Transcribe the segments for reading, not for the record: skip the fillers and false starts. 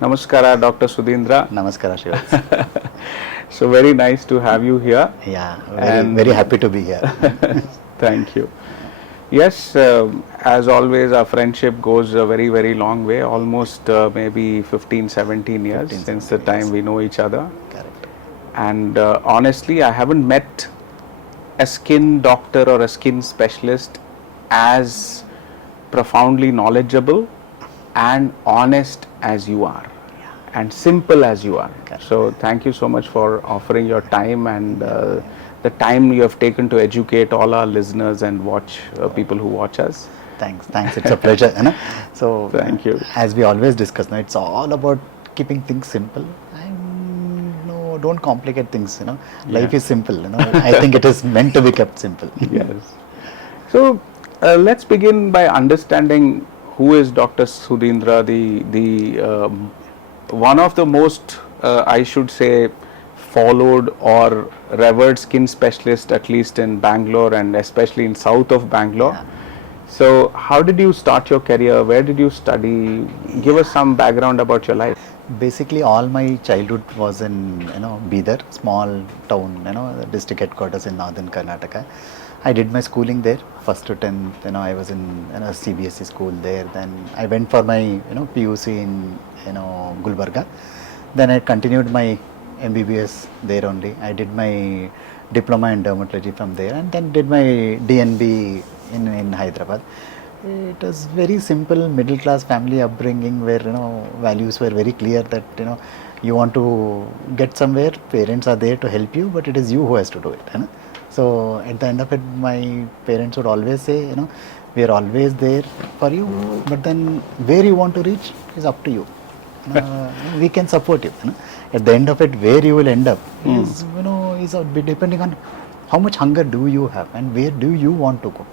Namaskara, Dr. Sudheendra. Namaskara, Srivats. So very nice to have you here. Yeah, And very happy to be here. thank you. Yes, as always, our friendship goes a very, very long way, almost maybe 15, 17 years 15, since the 17 time years. we know each other. Correct. And honestly, I haven't met a skin doctor or a skin specialist as profoundly knowledgeable and honest as you are, and simple as you are. Correct. So thank you so much for offering your time and the time you have taken to educate all our listeners and watch people who watch us. Thanks. It's a pleasure. So, Thank you. as we always discuss, it's all about keeping things simple. And no, don't complicate things. Life is simple. I think it is meant to be kept simple. Yes. So let's begin by understanding who is Dr. Sudheendra, the one of the most I should say followed or revered skin specialist, at least in Bangalore and especially in south of Bangalore. Yeah. So how did you start your career? Where did you study? Give us some background about your life. Basically, all my childhood was in Bidar, small town, the district headquarters in northern Karnataka. I did my schooling there, first to 10th. I was in CBSE school there. Then I went for my PUC in Gulbarga. Then I continued my MBBS there only. I did my diploma in dermatology from there, and then did my DNB in Hyderabad. It was very simple middle class family upbringing where values were very clear that you want to get somewhere, parents are there to help you, but it is you who has to do it. So at the end of it, my parents would always say, we are always there for you, but then where you want to reach is up to you. We can support you. At the end of it, where you will end up is depending on how much hunger do you have and where do you want to go.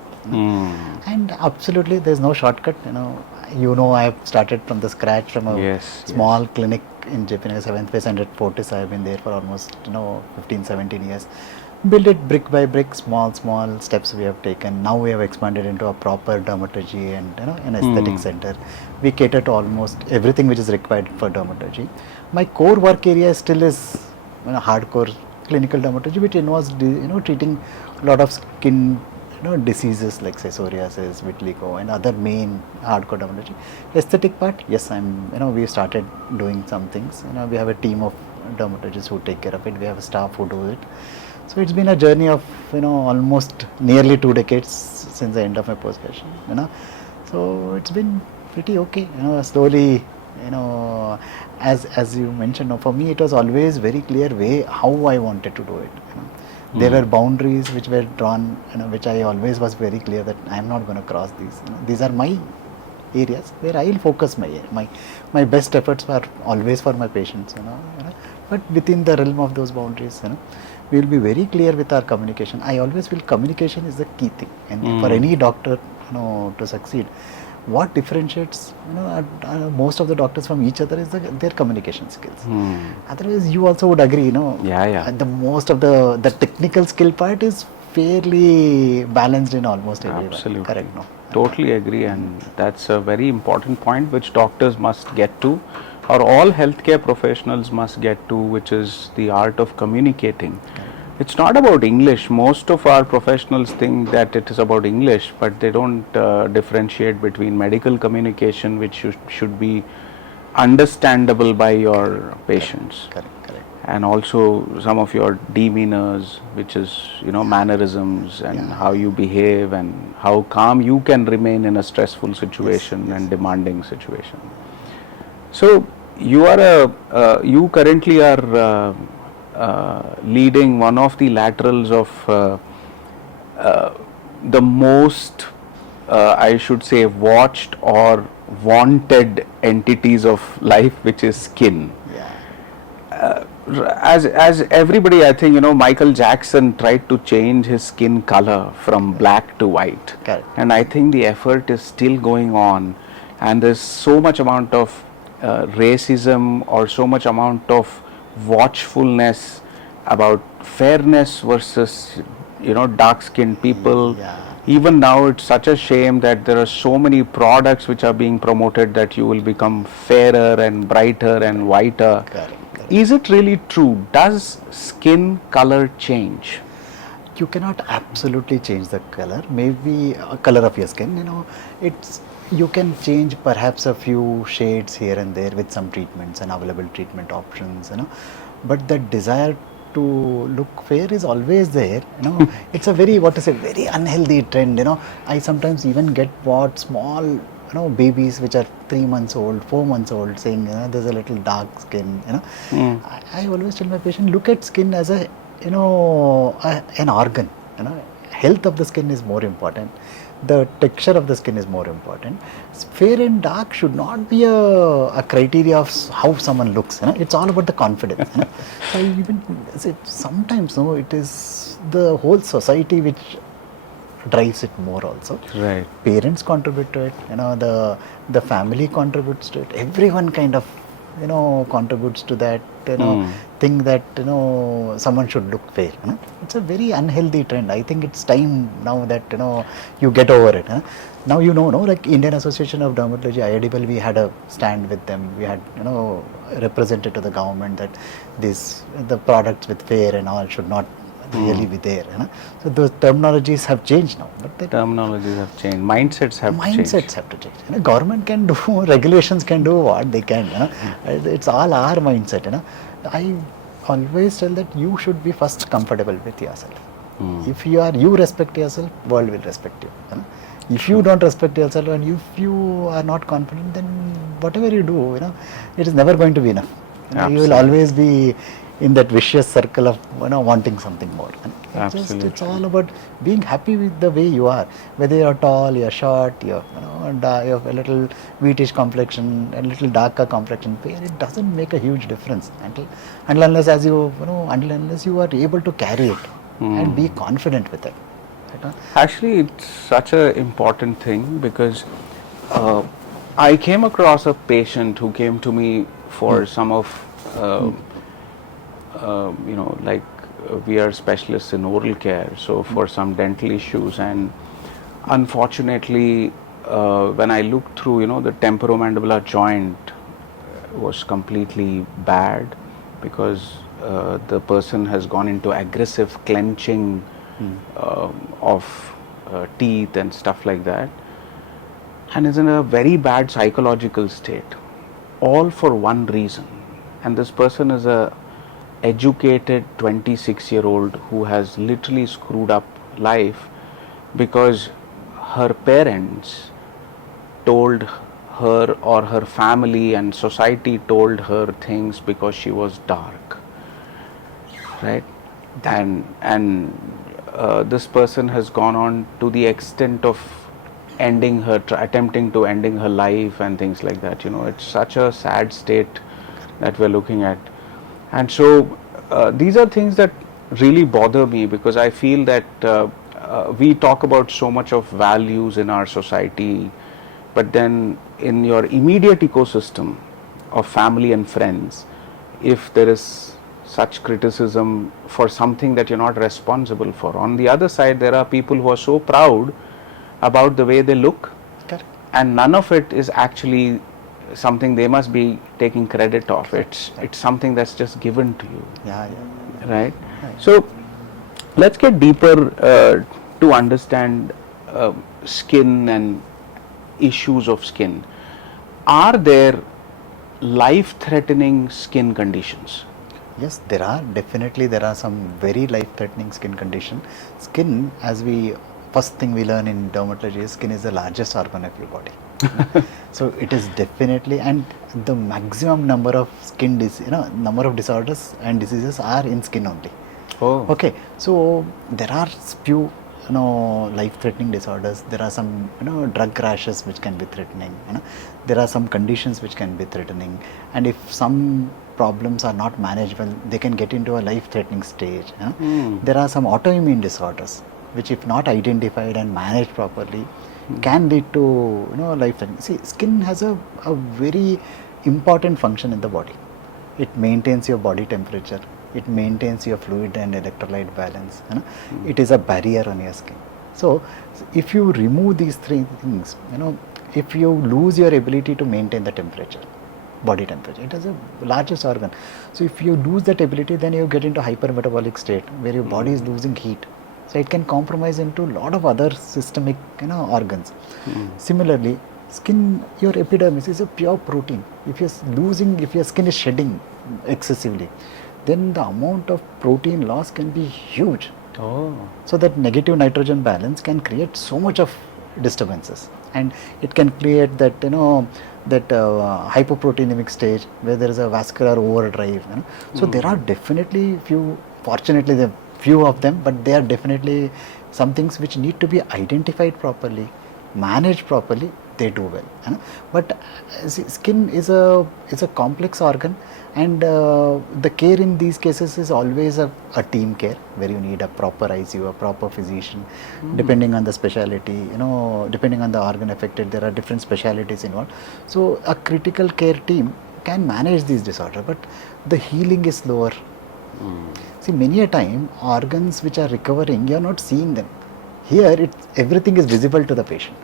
And absolutely, there's no shortcut. I have started from the scratch from a small clinic in JP 7th Phase and at Fortis. I have been there for almost 15, 17 years. Build it brick by brick, small steps we have taken. Now we have expanded into a proper dermatology and an aesthetic center. We cater to almost everything which is required for dermatology. My core work area still is hardcore clinical dermatology, which involves treating a lot of skin diseases like say psoriasis, vitiligo, and other main hardcore dermatology. Aesthetic part, yes, we started doing some things. We have a team of dermatologists who take care of it. We have a staff who do it. So it's been a journey of almost nearly 2 decades since the end of my post-graduation. So it's been pretty okay. Slowly, as you mentioned, for me it was always very clear how I wanted to do it. There were boundaries which were drawn, which I always was very clear that I am not going to cross these. These are my areas where I will focus my best efforts are always for my patients. But within the realm of those boundaries, we will be very clear with our communication. I always feel communication is the key thing, and for any doctor, to succeed, what differentiates most of the doctors from each other is their communication skills. Otherwise, you also would agree, the most of the technical skill part is fairly balanced in almost everyone. Absolutely. Correct, no? Totally agree, and that's a very important point which doctors must get to, or all healthcare professionals must get to, which is the art of communicating. It's not about English. Most of our professionals think that it is about English, but they don't differentiate between medical communication, which should be understandable by your patients. Correct. And also some of your demeanors, which is mannerisms and how you behave and how calm you can remain in a stressful situation and demanding situation. So you are you currently are leading one of the laterals of the most I should say watched or wanted entities of life, which is skin. As everybody, I think Michael Jackson tried to change his skin color from black to white. Correct. And I think the effort is still going on, and there's so much amount of racism or so much amount of watchfulness about fairness versus dark skinned people. Even now, it's such a shame that there are so many products which are being promoted that you will become fairer and brighter and whiter. Correct. Is it really true? Does skin color change? You cannot absolutely change the color, maybe color of your skin, it's, you can change perhaps a few shades here and there with some treatments and available treatment options, but the desire to look fair is always there, it's a very, what to say, very unhealthy trend, I sometimes even get bought small, babies which are 3 months old, 4 months old, saying, there's a little dark skin, I always tell my patient, look at skin as a, an organ, health of the skin is more important, the texture of the skin is more important. Fair and dark should not be a criteria of how someone looks, it's all about the confidence, so I even say sometimes, it is the whole society which drives it more also. Right. Parents contribute to it, the family contributes to it, everyone kind of, contributes to that, thing that, someone should look fair, it's a very unhealthy trend. I think it's time now that, you get over it, now, no, like Indian Association of Dermatology, IADBL, we had a stand with them, we had, represented to the government that the products with fair and all should not really be there, so those terminologies have changed now, but the Terminologies have changed, mindsets have changed. have to change, government can do, regulations can do what they can, it's all our mindset, I always tell that you should be first comfortable with yourself. If you respect yourself, world will respect you, if you don't respect yourself and if you are not confident, then whatever you do, it is never going to be enough, you will always be in that vicious circle of, wanting something more. It's all about being happy with the way you are, whether you're tall, you're short, you're, you have a little wheatish complexion, a little darker complexion, it doesn't make a huge difference until unless unless you are able to carry it and be confident with it. Actually, it's such an important thing because I came across a patient who came to me for some of we are specialists in oral care, so for some dental issues, and unfortunately when I looked through, the temporomandibular joint was completely bad because the person has gone into aggressive clenching of teeth and stuff like that, and is in a very bad psychological state, all for one reason. And this person is a educated 26-year-old who has literally screwed up life because her parents told her, or her family and society told her things because she was dark, right? And this person has gone on to the extent of attempting to ending her life and things like that. It's such a sad state that we're looking at. And so these are things that really bother me because I feel that we talk about so much of values in our society, but then in your immediate ecosystem of family and friends, if there is such criticism for something that you're not responsible for, on the other side there are people who are so proud about the way they look. Correct. And none of it is actually something they must be taking credit of. It's something that's just given to you. Right? So let's get deeper to understand skin and issues of skin. Are there life-threatening skin conditions? Yes, there are. Definitely there are some very life-threatening skin condition. Skin, first thing we learn in dermatology is skin is the largest organ of your body. So it is definitely, and the maximum number of skin number of disorders and diseases are in skin only. Oh. Okay, so there are few life-threatening disorders. There are some drug rashes which can be threatening. There are some conditions which can be threatening, and if some problems are not managed well, they can get into a life-threatening stage. There are some autoimmune disorders which, if not identified and managed properly, can lead to life-threatening. See, skin has a very important function in the body. It maintains your body temperature. It maintains your fluid and electrolyte balance. It is a barrier on your skin. So if you remove these three things, if you lose your ability to maintain the temperature, body temperature, it is a largest organ. So if you lose that ability, then you get into hypermetabolic state where your body is losing heat. So it can compromise into a lot of other systemic organs. Similarly, skin, your epidermis is a pure protein. If your skin is shedding excessively, then the amount of protein loss can be huge. Oh. So that negative nitrogen balance can create so much of disturbances, and it can create that hypoproteinemic stage where there is a vascular overdrive. So there are definitely fortunately there are few of them, but they are definitely some things which need to be identified properly, managed properly. They do well. But skin is a complex organ, and the care in these cases is always a team care where you need a proper ICU, a proper physician, depending on the speciality, depending on the organ affected, there are different specialities involved. So a critical care team can manage these disorders, but the healing is slower. See, many a time organs which are recovering, you are not seeing them. Here, everything is visible to the patient.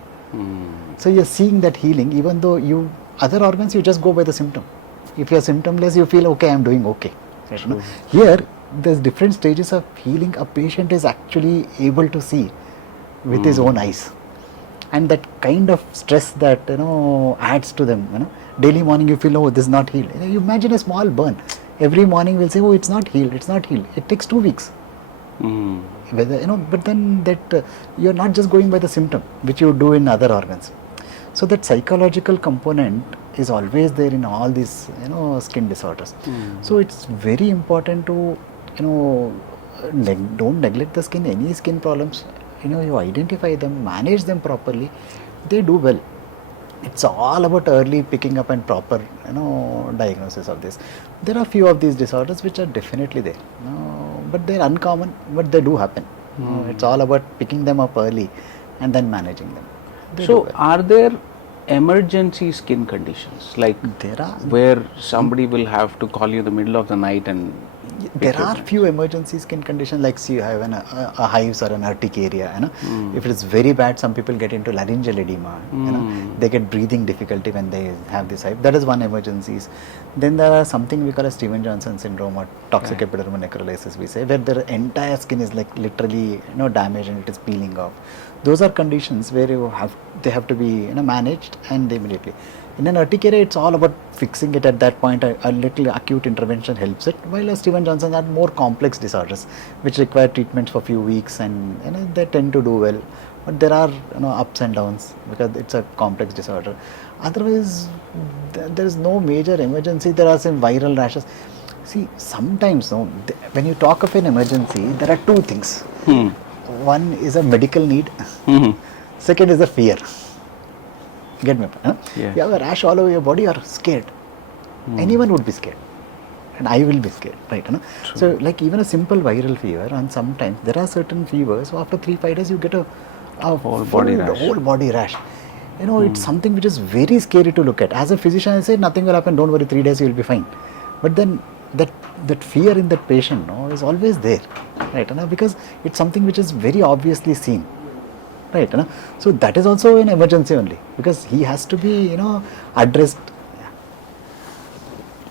So you are seeing that healing, even though other organs you just go by the symptom. If you are symptomless, you feel okay, I am doing okay. Here, there's different stages of healing. A patient is actually able to see with his own eyes, and that kind of stress that adds to them. Daily morning you feel, oh, this is not healed. You imagine a small burn. Every morning we'll say, oh, it's not healed. It's not healed. It takes 2 weeks. Whether but then that you're not just going by the symptom which you do in other organs. So that psychological component is always there in all these skin disorders. So it's very important to don't neglect the skin. Any skin problems, you identify them, manage them properly, they do well. It's all about early picking up and proper diagnosis of this. There are few of these disorders which are definitely there, but they're uncommon, but they do happen. It's all about picking them up early and then managing them. So are there emergency skin conditions, like there are where somebody will have to call you in the middle of the night and there are few emergency skin conditions, like you have a hives or an urticaria. If it's very bad, some people get into laryngeal edema. They get breathing difficulty when they have this hive. That is one emergency. Then there are something we call as Steven-Johnson syndrome or toxic epidermal necrolysis, we say, where their entire skin is like literally damaged and it is peeling off. Those are conditions where they have to be managed and immediately. In an urticaria, it's all about fixing it at that point. A little acute intervention helps it. While a Steven-Johnson are more complex disorders, which require treatments for a few weeks, and they tend to do well. But there are ups and downs because it's a complex disorder. Otherwise, there is no major emergency. There are some viral rashes. See, sometimes when you talk of an emergency, there are two things. One is a medical need. Second is a fear. Get me? Yeah. You have a rash all over your body, you're scared. Anyone would be scared. And I will be scared, right? So like even a simple viral fever, and sometimes there are certain fevers, so after 3-5 days you get a whole body rash. It's something which is very scary to look at. As a physician, I say nothing will happen, don't worry, 3 days you will be fine. But then that fear in that patient is always there, right? Because it's something which is very obviously seen. Right, so that is also an emergency only, because he has to be, addressed.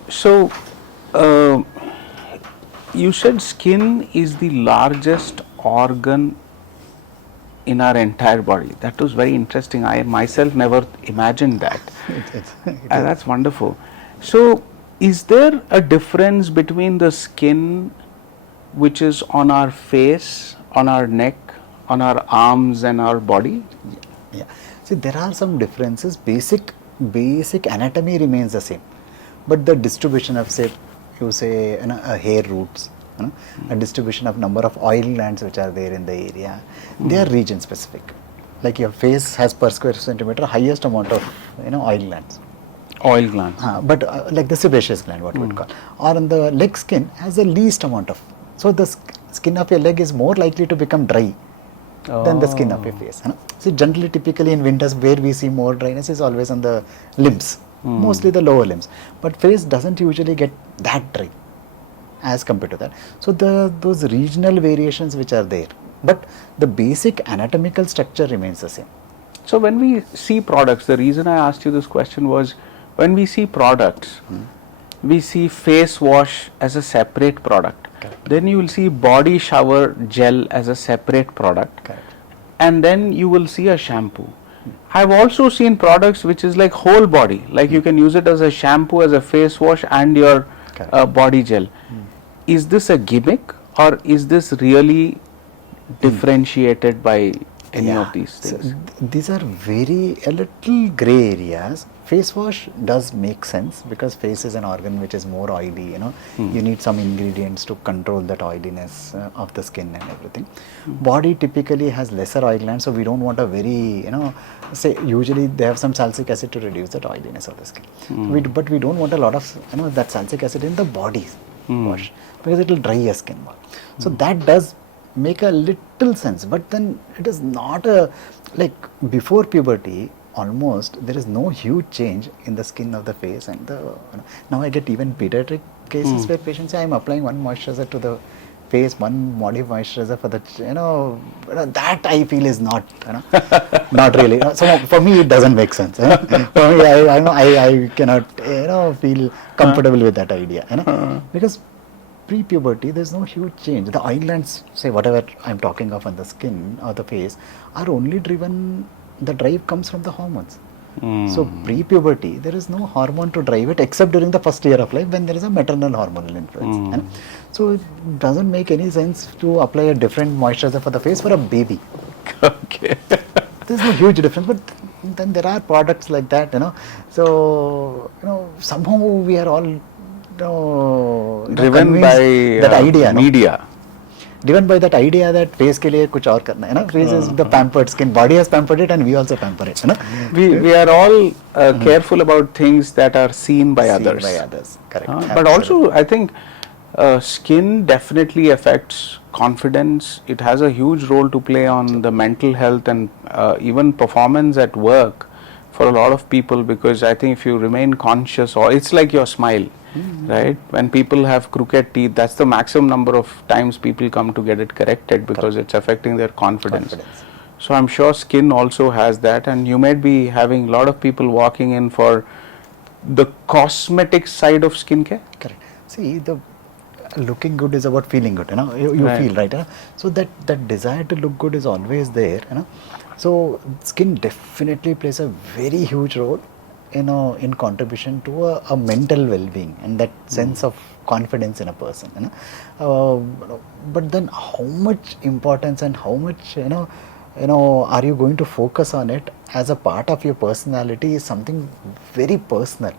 So, you said skin is the largest organ in our entire body. That was very interesting. I myself never imagined that. And that's wonderful. So, is there a difference between the skin which is on our face, on our neck, on our arms and our body? Yeah. See, there are some differences. Basic anatomy remains the same, but the distribution of, say, hair roots, a distribution of number of oil glands which are there in the area, they are region specific. Like your face has per square centimeter highest amount of oil glands. Oil glands. But like the sebaceous gland, what we would call, or on the leg skin has the least amount of. So the skin of your leg is more likely to become dry than the skin of your face. So generally, typically in winters, where we see more dryness is always on the limbs, mostly the lower limbs. But face doesn't usually get that dry as compared to that. So those regional variations which are there, but the basic anatomical structure remains the same. So when we see products, the reason I asked you this question was, when we see products, we see face wash as a separate product. Correct. Then you will see body shower gel as a separate product. Correct. And then you will see a shampoo. I've also seen products which is like whole body, like you can use it as a shampoo, as a face wash, and your body gel. Is this a gimmick, or is this really differentiated by any of these things? So these are a little gray areas. Face wash does make sense because face is an organ which is more oily, you need some ingredients to control that oiliness of the skin and everything. Body typically has lesser oil glands, so we don't want a very, say usually they have some salicylic acid to reduce that oiliness of the skin. But we don't want a lot of, that salicylic acid in the body wash because it will dry your skin more. So that does make a little sense, but then it is not like before puberty. Almost there is no huge change in the skin of the face, and now I get even pediatric cases where patients say I'm applying one moisturizer to the face, one body moisturizer for the that I feel is not not really. So for me it doesn't make sense. For me, I cannot feel comfortable with that idea. Because pre-puberty there's no huge change. The oil glands, say whatever I'm talking of on the skin or the face, are only driven. The drive comes from the hormones. So pre-puberty, there is no hormone to drive it except during the first year of life when there is a maternal hormonal influence. So it doesn't make any sense to apply a different moisturizer for the face for a baby. Okay. There's no huge difference, but then there are products like that, So, somehow we are all driven by that idea, media. Driven by that idea that face के लिए कुछ और करना है, face is the pampered skin, body has pampered it and we also pamper it, We are all careful about things that are seen by others. Correct. But also I think skin definitely affects confidence. It has a huge role to play on the mental health and even performance at work for a lot of people, because I think if you remain conscious, or it's like your smile. Right? When people have crooked teeth, that's the maximum number of times people come to get it corrected because it's affecting their confidence. So I'm sure skin also has that, and you might be having a lot of people walking in for the cosmetic side of skincare. Correct. See, the looking good is about feeling good, you Right. feel right, so that desire to look good is always there, so skin definitely plays a very huge role in contribution to a mental well-being and that sense of confidence in a person, but then how much importance and how much are you going to focus on it as a part of your personality is something very personal.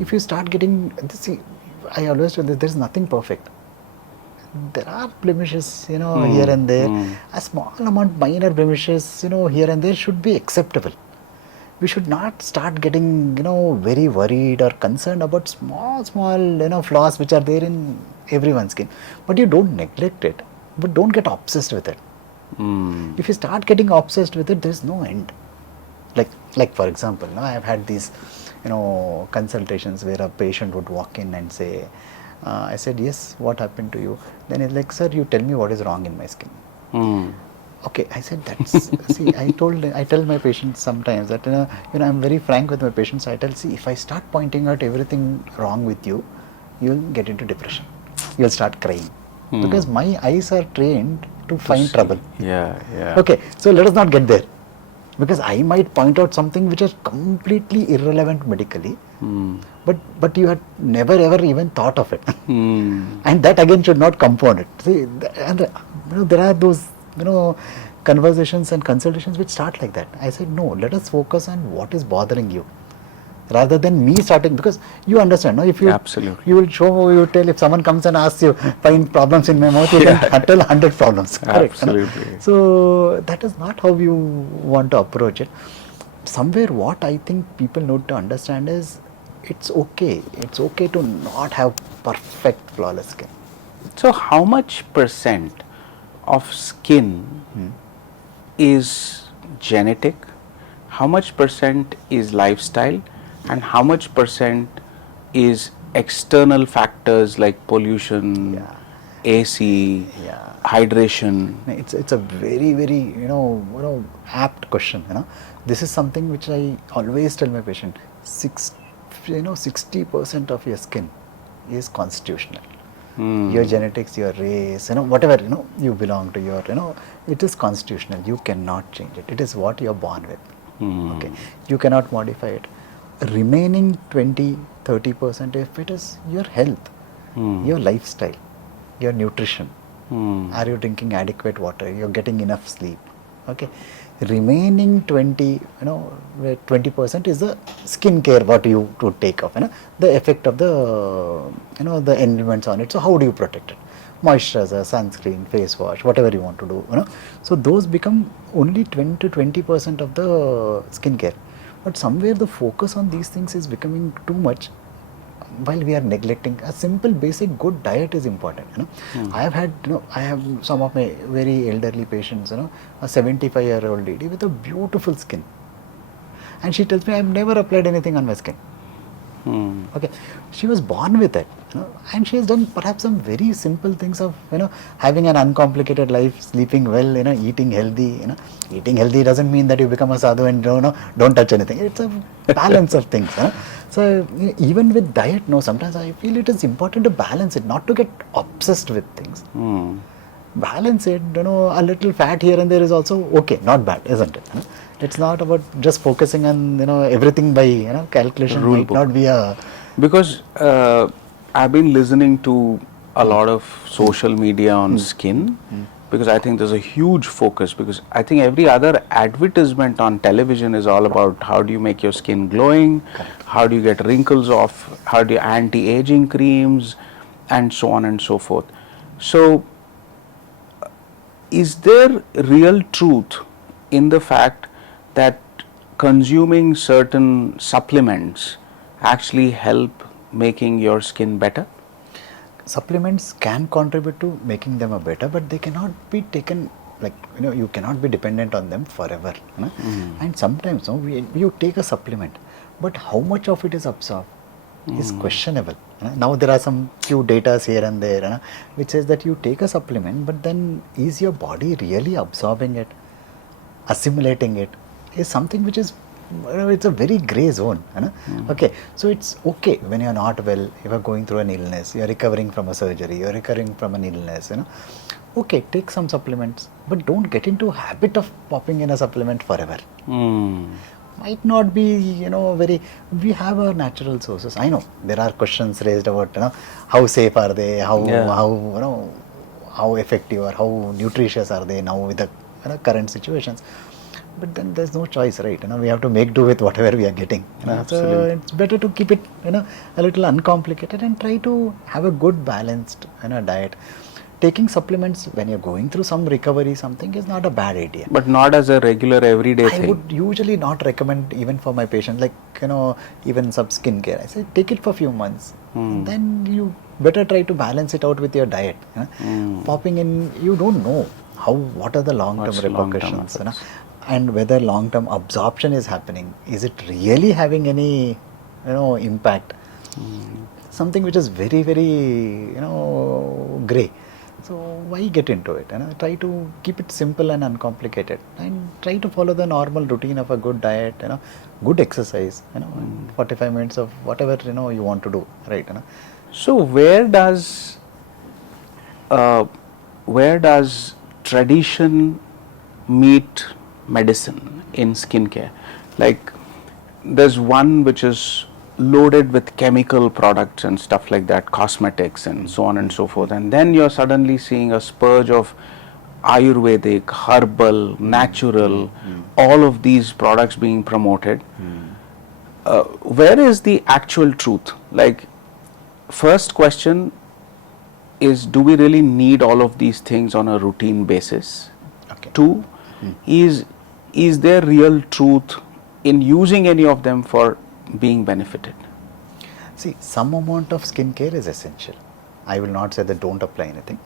If you start getting, see, I always tell this, there is nothing perfect. There are blemishes, here and there. A small amount, minor blemishes, here and there should be acceptable. We should not start getting, very worried or concerned about small, flaws which are there in everyone's skin. But you don't neglect it, but don't get obsessed with it. If you start getting obsessed with it, there is no end. Like for example, I have had these, consultations where a patient would walk in and say, I said, yes, what happened to you? Then he's like, sir, you tell me what is wrong in my skin. Okay, I said that's, see, I tell my patients sometimes that, I'm very frank with my patients. I tell, see, if I start pointing out everything wrong with you, you'll get into depression. You'll start crying. Because my eyes are trained to find trouble. Yeah. Okay, so let us not get there. Because I might point out something which is completely irrelevant medically, but you had never ever even thought of it. And that again should not compound it. See, there are those, conversations and consultations which start like that. I said, no, let us focus on what is bothering you. Rather than me starting, because you understand, if you Absolutely. you will show, you tell, if someone comes and asks you, find problems in my mouth, you can tell 100 problems. Correct, Absolutely. So that is not how you want to approach it. Somewhere what I think people need to understand is it's okay to not have perfect flawless skin. So how much percent of skin is genetic, how much percent is lifestyle, and how much percent is external factors like pollution? AC, Yeah. hydration. It's a very apt question. This is something which I always tell my patient. 60% of your skin is constitutional. Your genetics, your race, whatever you belong to, it is constitutional. You cannot change it. It is what you are born with. Okay, you cannot modify it. Remaining 20-30%, if it is your health, your lifestyle, your nutrition. Are you drinking adequate water? You're getting enough sleep. Okay. Remaining 20% is the skin care what you to take off. The effect of the the elements on it. So how do you protect it? Moisturizer, sunscreen, face wash, whatever you want to do. So those become only 20% of the skin care. But somewhere the focus on these things is becoming too much, while we are neglecting a simple basic good diet is important. I have had I have some of my very elderly patients, a 75-year-old lady with a beautiful skin, and she tells me, I have never applied anything on my skin. Okay, she was born with it, and she has done perhaps some very simple things of having an uncomplicated life, sleeping well, eating healthy. Eating healthy doesn't mean that you become a sadhu and don't touch anything. It's a balance of things. So even with diet, sometimes I feel it is important to balance it, not to get obsessed with things. Balance it. A little fat here and there is also okay, not bad, isn't it? It's not about just focusing on everything by calculation. Rule Might book. not be a Because I've been listening to a lot of social media on skin, because I think there's a huge focus, because I think every other advertisement on television is all about how do you make your skin glowing, how do you get wrinkles off, how do you anti-aging creams, and so on and so forth. So is there real truth in the fact that consuming certain supplements actually help making your skin better? supplements can contribute to making them a better, but they cannot be taken like you cannot be dependent on them forever. And sometimes you take a supplement, but how much of it is absorbed is questionable. Now there are some few data here and there which says that you take a supplement, but then is your body really absorbing it, assimilating it, is something which is it's a very grey zone. Okay, so it's okay when you're not well, if you're going through an illness, you're recovering from a surgery, you're recovering from an illness, okay, take some supplements, but don't get into habit of popping in a supplement forever. Might not be very, we have our natural sources. I know there are questions raised about how safe are they, how effective or how nutritious are they now with the current situations. But then there's no choice, right? We have to make do with whatever we are getting. So it's better to keep it a little uncomplicated and try to have a good balanced diet. Taking supplements when you're going through some recovery, something is not a bad idea. But not as a regular everyday thing. I would usually not recommend even for my patients, like even some skincare. I say take it for a few months, then you better try to balance it out with your diet. Popping in, you don't know what are the long-term repercussions, and whether long-term absorption is happening. Is it really having any impact? Something which is very grey. So why get into it? Try to keep it simple and uncomplicated, and try to follow the normal routine of a good diet, good exercise, 45 minutes of whatever you want to do, right? So where does tradition meet medicine in skincare? Like there's one which is loaded with chemical products and stuff like that, cosmetics and so on and so forth, and then you're suddenly seeing a spurge of Ayurvedic, herbal, natural, all of these products being promoted. Where is the actual truth? Like, first question is, do we really need all of these things on a routine basis? Okay. Two, is there real truth in using any of them for being benefited? See, some amount of skincare is essential. I will not say that don't apply anything.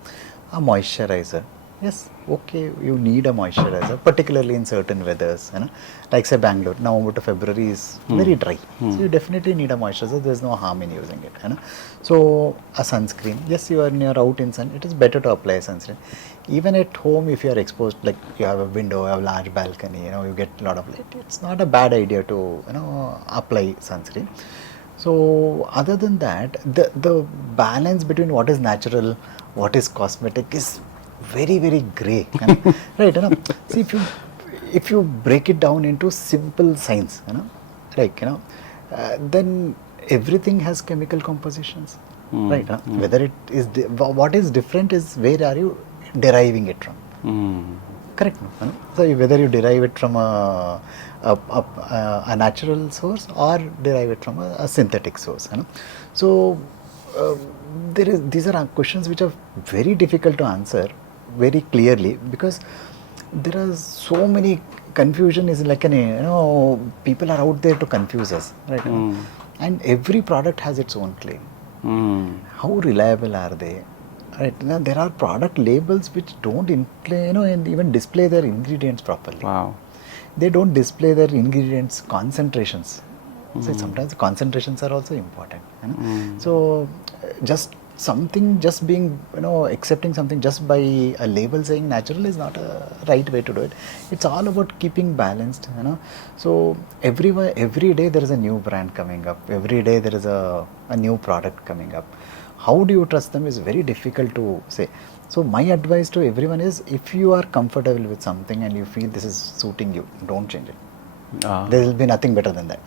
A moisturizer, Yes, okay, you need a moisturizer, particularly in certain weathers, like say Bangalore, November to February is very dry. So you definitely need a moisturizer, there's no harm in using it. So a sunscreen, yes, you're out in sun, it is better to apply sunscreen. Even at home, if you are exposed, like you have a window, you have a large balcony, you get a lot of light, it's not a bad idea to, apply sunscreen. So other than that, the balance between what is natural, what is cosmetic is very gray, right? See, if you break it down into simple science, like then everything has chemical compositions, right? Whether it is what is different is where are you deriving it from. Correct. No? So whether you derive it from a natural source or derive it from a synthetic source. So these are questions which are very difficult to answer very clearly, because there are so many confusion is like people are out there to confuse us, right? And every product has its own claim. How reliable are they? Right now, there are product labels which don't and even display their ingredients properly. Wow. They don't display their ingredients concentrations. So sometimes concentrations are also important. So just being accepting something just by a label saying natural is not a right way to do it. It's all about keeping balanced. So every day there is a new brand coming up. Every day there is a new product coming up. How do you trust them is very difficult to say. So my advice to everyone is, if you are comfortable with something and you feel this is suiting you, don't change it. There will be nothing better than that.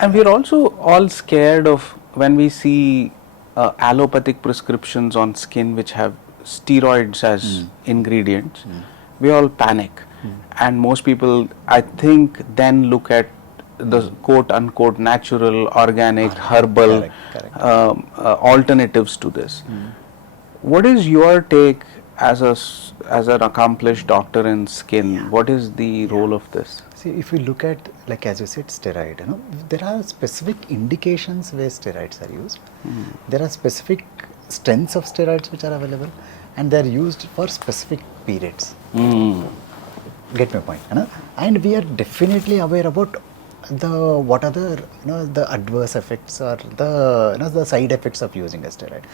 And we're also all scared of when we see allopathic prescriptions on skin which have steroids as ingredients. We all panic. And most people, I think, then look at the quote unquote natural, organic, herbal Correct. alternatives to this. What is your take as an accomplished doctor in skin? What is the role of this? See, if we look at, like as you said, steroid, there are specific indications where steroids are used. There are specific strengths of steroids which are available, and they are used for specific periods. Get my point? And we are definitely aware about what are the adverse effects or the side effects of using a steroid.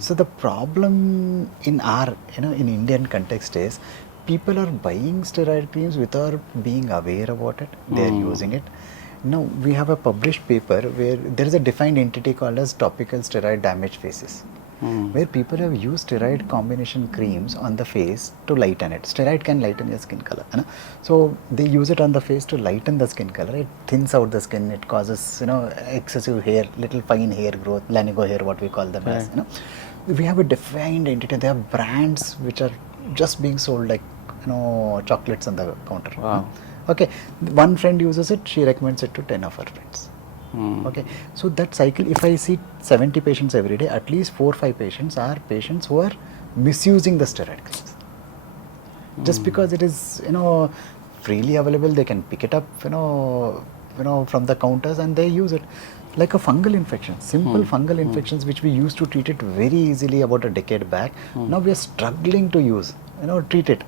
So the problem in our in Indian context is, people are buying steroid creams without being aware about it. They are using it. Now we have a published paper where there is a defined entity called as topical steroid damage faces, where people have used steroid combination creams on the face to lighten it. Steroid can lighten your skin color. So they use it on the face to lighten the skin color. It thins out the skin. It causes excessive hair, little fine hair growth, lanigo hair, what we call them as. We have a defined entity. There are brands which are just being sold like chocolates on the counter. Wow. Okay, one friend uses it. She recommends it to 10 of her friends. Okay, so that cycle, if I see 70 patients every day, at least 4 or 5 patients are patients who are misusing the steroid creams. Just because it is freely available, they can pick it up from the counters and they use it. Like a fungal infection, simple fungal infections which we used to treat it very easily about a decade back. Now we are struggling to treat it.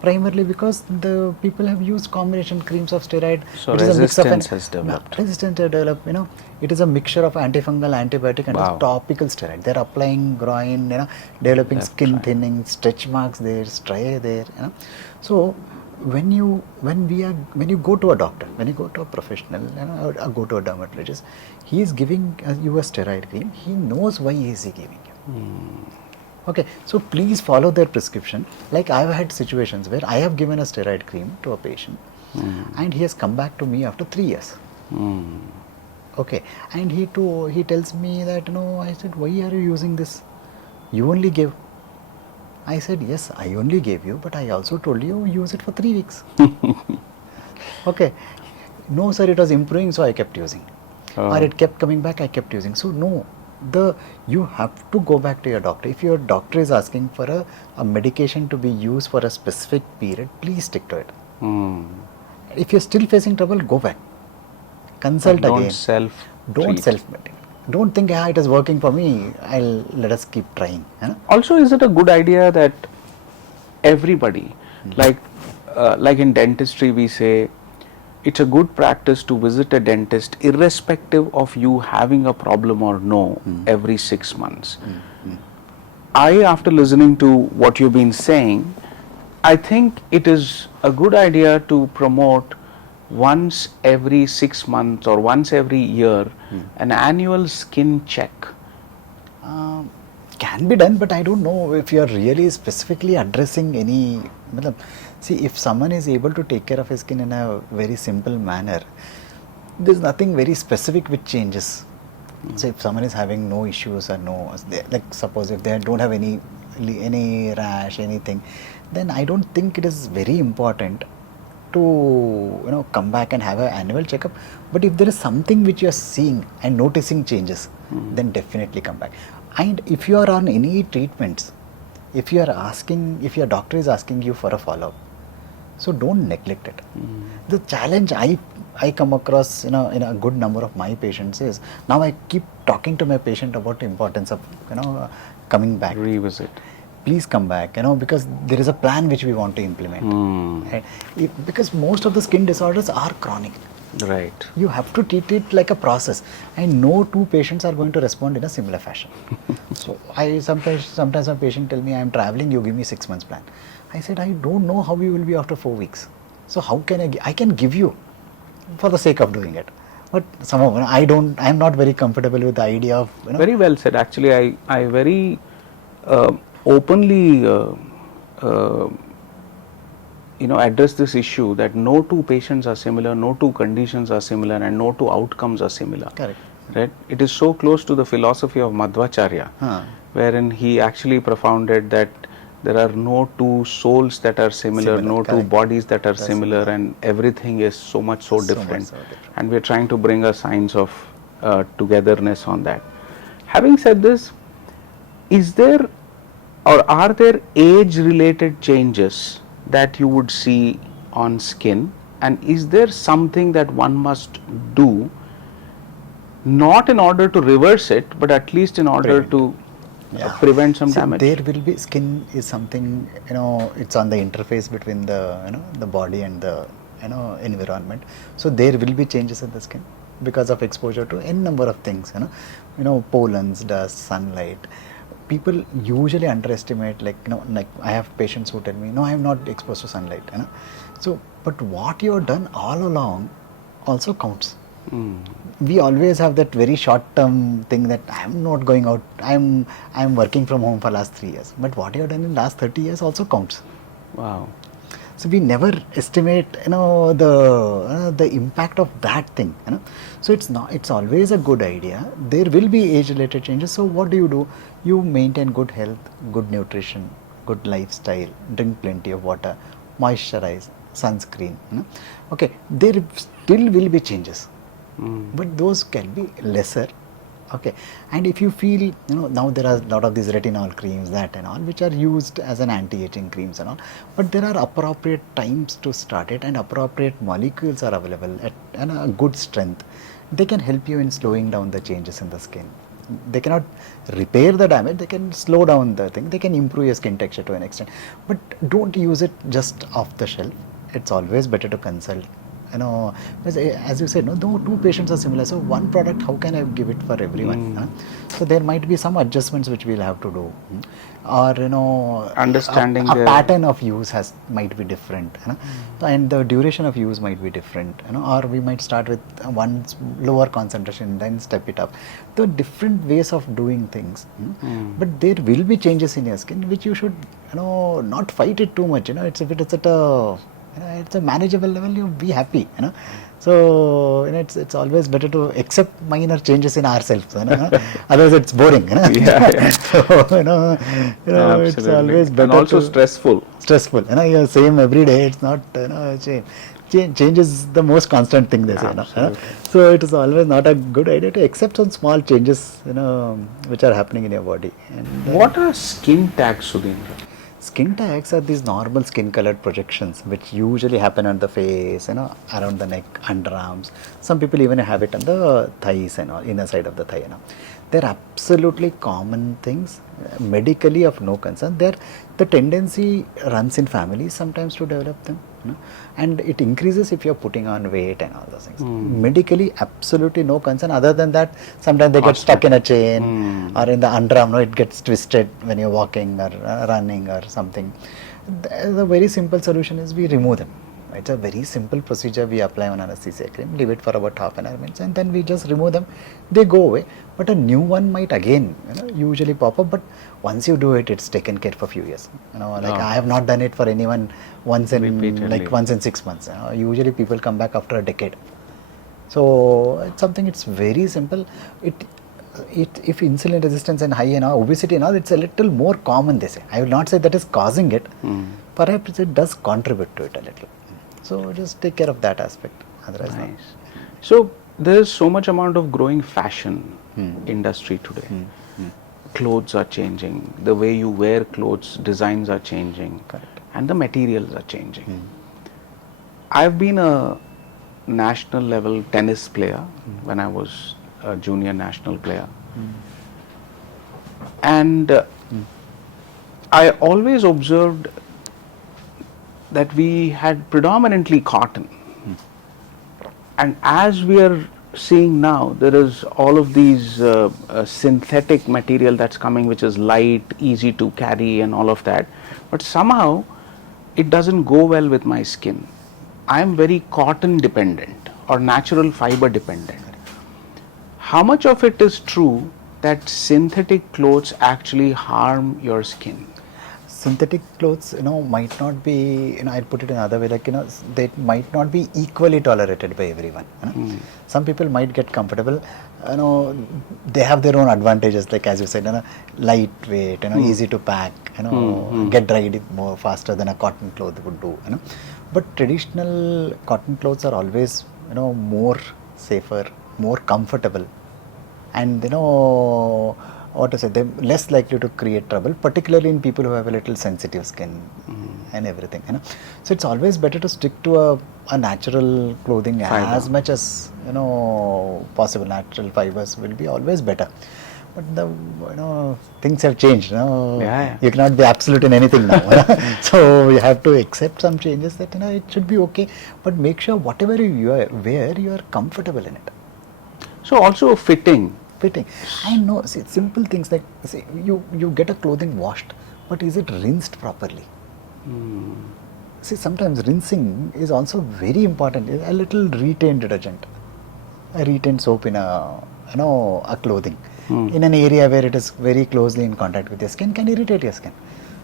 Primarily because the people have used combination creams of steroid. So resistance has developed. Resistance has developed. It is a mixture of antifungal, antibiotic, and a topical steroid. They're applying groin, developing skin thinning, stretch marks there, striae there. So when you go to a doctor, when you go to a professional, or go to a dermatologist, he is giving you a steroid cream. He knows why he is giving you. Okay, so please follow their prescription. Like I've had situations where I have given a steroid cream to a patient and he has come back to me after 3 years. Okay, and he tells me that, I said, why are you using this? You only gave. I said, yes, I only gave you, but I also told you use it for 3 weeks. Okay, no sir, it was improving, so I kept using. Or it kept coming back, I kept using. So no. You have to go back to your doctor. If your doctor is asking for a medication to be used for a specific period, please stick to it. If you're still facing trouble, go back. Consult again. Don't self-medicate. Don't think, it is working for me, let us keep trying. Also, is it a good idea that everybody. Like in dentistry we say it's a good practice to visit a dentist irrespective of you having a problem or no every 6 months. After listening to what you've been saying, I think it is a good idea to promote once every 6 months or once every year an annual skin check. Can be done, but I don't know if you are really specifically addressing any. See, if someone is able to take care of his skin in a very simple manner, there's nothing very specific which changes. So if someone is having no issues or no, like suppose if they don't have any rash, anything, then I don't think it is very important to come back and have an annual checkup. But if there is something which you are seeing and noticing changes, then definitely come back. And if you are on any treatments, if your doctor is asking you for a follow-up, so don't neglect it. The challenge I come across in a good number of my patients is, now I keep talking to my patient about the importance of coming back. Revisit. Please come back, because there is a plan which we want to implement. Right? Because most of the skin disorders are chronic. Right. You have to treat it like a process, and no two patients are going to respond in a similar fashion. So sometimes my patient tell me, I am traveling, you give me 6 months plan. I said, I don't know how you will be after 4 weeks. So how can I can give you for the sake of doing it. But somehow I am not very comfortable with the idea of Very well said. Actually, I very openly address this issue that no two patients are similar, no two conditions are similar, and no two outcomes are similar. Correct. Right? It is so close to the philosophy of Madhvacharya, wherein he actually propounded that there are no two souls that are similar, no two bodies that are similar, and everything is so much so different. And we are trying to bring a science of togetherness on that. Having said this, is there or are there age-related changes that you would see on skin, and is there something that one must do, not in order to reverse it, but at least in order to prevent some damage? There will be, skin is something, it's on the interface between the body and the environment. So there will be changes in the skin because of exposure to n number of things, pollens, dust, sunlight. People usually underestimate, like I have patients who tell me, no, I am not exposed to sunlight. So, but what you have done all along also counts. We always have that very short-term thing that I am not going out. I am working from home for last 3 years. But what you have done in last 30 years also counts. Wow. So we never estimate, the impact of that thing. So it's always a good idea. There will be age-related changes. So what do? You maintain good health, good nutrition, good lifestyle, drink plenty of water, moisturize, sunscreen. Okay, there still will be changes, but those can be lesser. Okay, and if you feel, now there are a lot of these retinol creams, that and all, which are used as an anti-aging creams and all, but there are appropriate times to start it, and appropriate molecules are available at a good strength. They can help you in slowing down the changes in the skin. They cannot repair the damage, they can slow down the thing, they can improve your skin texture to an extent, but don't use it just off the shelf. It's always better to consult. Because as you said, no two patients are similar, so one product, how can I give it for everyone? So there might be some adjustments which we'll have to do, or understanding a pattern of use might be different, and the duration of use might be different, or we might start with one lower concentration, then step it up. The different ways of doing things, but there will be changes in your skin which you should not fight it too much. It's if it's at a it's a manageable level, you be happy. So it's always better to accept minor changes in ourselves. Otherwise, it's boring. So it's always better. And also stressful. Stressful. Same every day. It's not change is the most constant thing, they say. So it is always not a good idea to accept some small changes which are happening in your body. And what are skin tags, Sudheendra? Skin tags are these normal skin colored projections which usually happen on the face, around the neck, underarms. Some people even have it on the thighs and all, inner side of the thigh. They're absolutely common things, medically of no concern. The tendency runs in families sometimes to develop them, and it increases if you're putting on weight and all those things. Medically, absolutely no concern. Other than that, sometimes they get stuck in a chain or in the underarm, it gets twisted when you're walking or running or something. The very simple solution is we remove them. It's a very simple procedure. We apply on anesthesia cream, leave it for about half an hour minutes, and then we just remove them. They go away, but a new one might again, usually pop up. But once you do it, it's taken care for a few years. I have not done it for anyone once in 6 months. Usually people come back after a decade. So it's something. It's very simple. If insulin resistance and high obesity and all, it's a little more common, they say. I will not say that is causing it. Perhaps it does contribute to it a little. So just take care of that aspect. Otherwise, nice. So there is so much amount of growing fashion industry today. Clothes are changing. The way you wear clothes, designs are changing. Correct. And the materials are changing. I've been a national level tennis player when I was a junior national player. And I always observed that we had predominantly cotton. And as we are seeing now, there is all of these synthetic material that's coming, which is light, easy to carry and all of that. But somehow it doesn't go well with my skin. I am very cotton dependent or natural fiber dependent. How much of it is true that synthetic clothes actually harm your skin? Synthetic clothes, might not be, I'll put it another way, they might not be equally tolerated by everyone. Some people might get comfortable, they have their own advantages, like as you said, lightweight, easy to pack, get dried more faster than a cotton cloth would do, But traditional cotton clothes are always, more safer, more comfortable, and they're less likely to create trouble, particularly in people who have a little sensitive skin and everything. So it's always better to stick to a natural clothing Fiber. as much as possible. Natural fibers will be always better. But the things have changed. You cannot be absolute in anything now. So you have to accept some changes that it should be okay. But make sure whatever you wear, you are comfortable in it. So also fitting. I know, see, simple things like, you get a clothing washed, but is it rinsed properly? See, sometimes rinsing is also very important. A little retained detergent, a retained soap in a clothing, in an area where it is very closely in contact with your skin, can irritate your skin.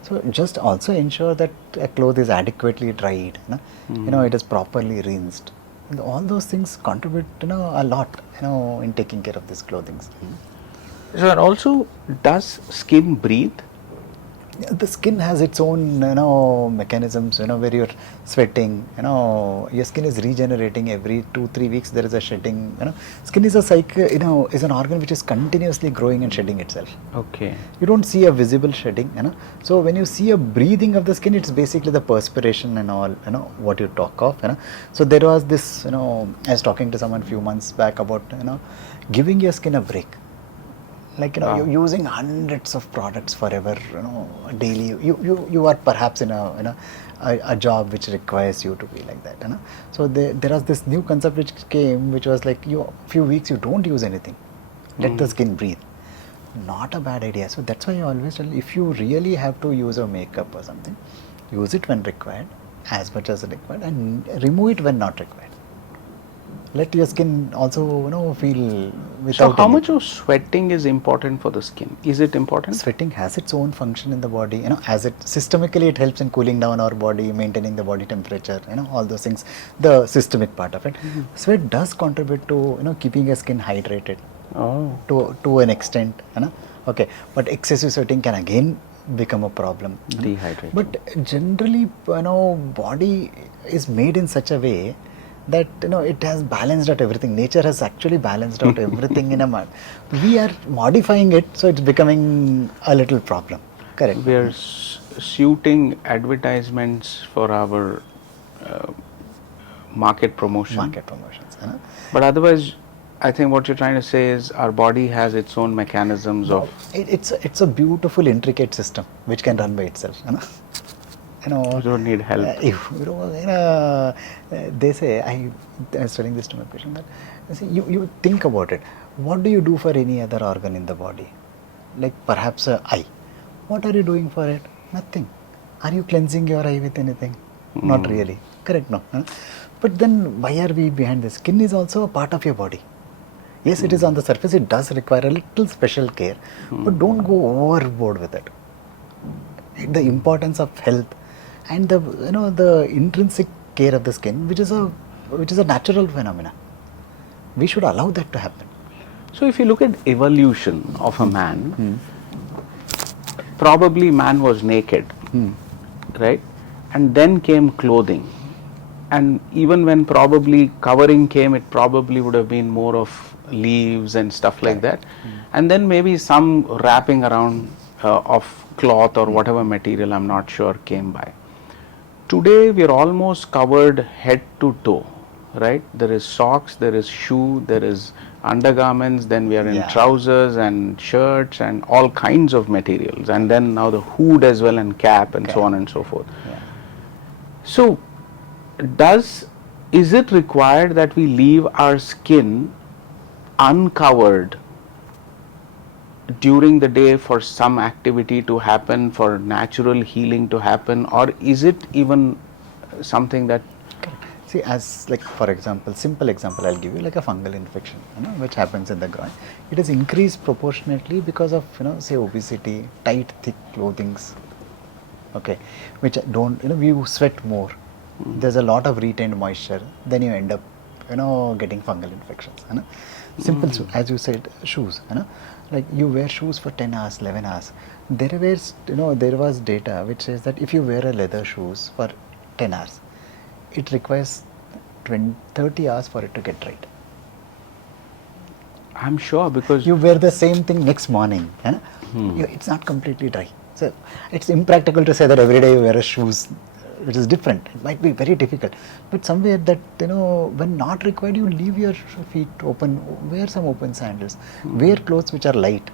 So just also ensure that a cloth is adequately dried, it is properly rinsed. And all those things contribute, a lot, in taking care of these clothing. So and also, does skin breathe? The skin has its own, mechanisms, where you're sweating, your skin is regenerating every 2-3 weeks. There is a shedding, Skin is a cycle, is an organ which is continuously growing and shedding itself. Okay. You don't see a visible shedding, So when you see a breathing of the skin, it's basically the perspiration and all, what you talk of, So there was this, I was talking to someone a few months back about, giving your skin a break. Like, you're using hundreds of products forever, daily. You are perhaps in a job which requires you to be like that, So there was this new concept which came, which was like, few weeks you don't use anything. Let the skin breathe. Not a bad idea. So that's why I always tell, if you really have to use a makeup or something, use it when required, as much as required, and remove it when not required. Let your skin also, feel without. So how much of sweating is important for the skin? Is it important? Sweating has its own function in the body, as it systemically it helps in cooling down our body, maintaining the body temperature, all those things, the systemic part of it. Sweat does contribute to, keeping your skin hydrated. To an extent, Okay, but excessive sweating can again become a problem. Dehydrated. But generally, body is made in such a way that it has balanced out everything. Nature has actually balanced out everything in a month. We are modifying it, so it's becoming a little problem. Correct. We are shooting advertisements for our market promotion. Market promotions. But otherwise, I think what you're trying to say is our body has its own mechanisms of. It's a beautiful, intricate system which can run by itself. You don't need help. They say, I was telling this to my patient, that you think about it. What do you do for any other organ in the body? Like perhaps a eye. What are you doing for it? Nothing. Are you cleansing your eye with anything? Not really. Correct, no? But then why are we behind this? Skin is also a part of your body. Yes, it is on the surface. It does require a little special care, but don't go overboard with it. The importance of health and the intrinsic care of the skin, which is a natural phenomena. We should allow that to happen. So if you look at evolution of a man, probably man was naked, right? And then came clothing. And even when probably covering came, it probably would have been more of leaves and stuff like that. And then maybe some wrapping around of cloth or whatever material, I'm not sure, came by. Today we are almost covered head to toe, right? There is socks, there is shoe, there is undergarments, then we are in trousers and shirts and all kinds of materials, and then now the hood as well and cap and so on and so forth. So is it required that we leave our skin uncovered during the day for some activity to happen, for natural healing to happen, or is it even something that... See, as like for example, simple example I'll give you, like a fungal infection, which happens in the groin. It is increased proportionately because of say obesity, tight, thick clothings, okay, which don't you sweat more. There's a lot of retained moisture. Then you end up getting fungal infections. Simple, as you said, shoes. Like you wear shoes for 10 hours, 11 hours. There was data which says that if you wear a leather shoes for 10 hours, it requires 30 hours for it to get dried. I'm sure, because you wear the same thing next morning, it's not completely dry. So it's impractical to say that every day you wear a shoes which is different. It might be very difficult, but somewhere that when not required, you leave your feet open, wear some open sandals, wear clothes which are light,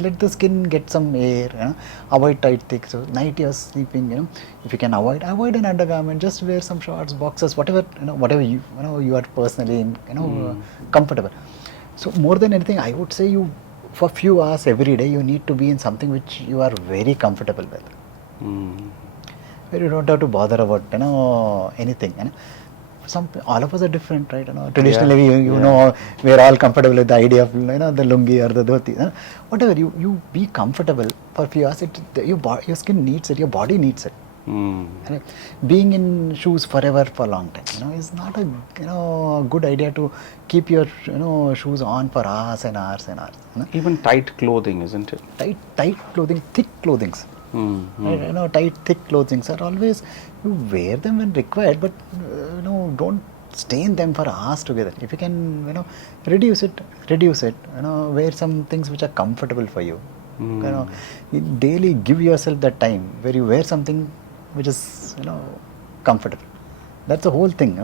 let the skin get some air, avoid tight thick. So night you're sleeping, if you can avoid an undergarment, just wear some shorts, boxers, whatever you you are personally comfortable. So more than anything, I would say you for few hours every day you need to be in something which you are very comfortable with. Where you don't have to bother about anything. All of us are different, right? Traditionally, we're all comfortable with the idea of the lungi or the dhoti. Whatever you be comfortable for a few hours. Your skin needs it. Your body needs it. Being in shoes forever for a long time, is not a good idea to keep your shoes on for hours and hours and hours. Even tight clothing, isn't it? Tight clothing, thick clothings. Tight, thick clothings are always, you wear them when required, but don't stay in them for hours together. If you can, reduce it. Wear some things which are comfortable for you. Daily give yourself that time where you wear something which is, comfortable. That's the whole thing.